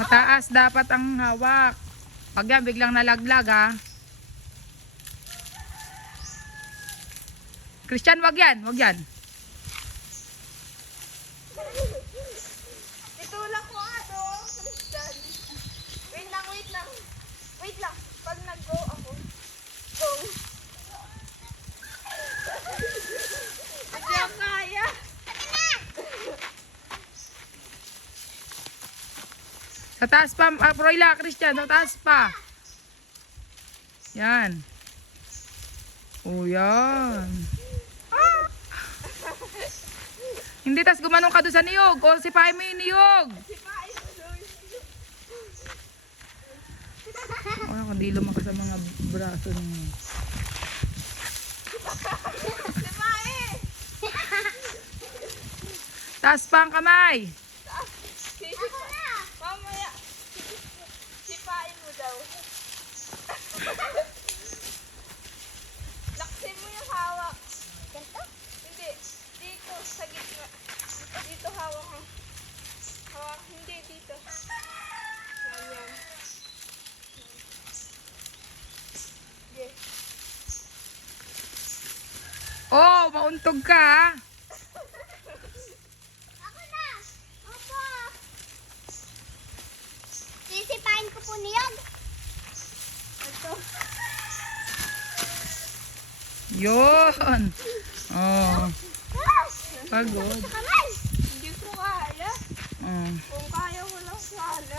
Mataas dapat ang hawak. Pag yan, biglang nalaglag ha. Christian, wag yan, wag yan. Itulak ko ano, Christian. Wait lang, wait lang. Wait lang, pag nag-go ako. Go. Hindi ako kaya. Sa taas pa, Proila, Christian, sa taas pa. Yan. O yan. Hindi, tas gumanong ka doon sa niyog. O, sipahin mo yung niyog. O, kundi lumaki sa mga braso niyo. Sipain! Taas pa ang kamay. Mamaya. Sipain mo daw. Laksin mo yung hawak. Ganito? Hindi. Dito, sa gitna. Dito hawak mo. Hawak. Hindi, dito. Ganyan. Okay. Oh, mauntog ka ha. Ako na! Opo! Sisipain ko po niyog. Ito. Yun. Oh, pagod. Kamay! Hindi ko kaya. Oh. Kung kaya ko lang sana.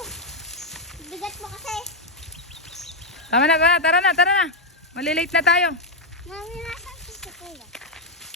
Bigat mo kasi. Tama na, tara na, tara na. Malilate na tayo. Mami, nasan si Kuya?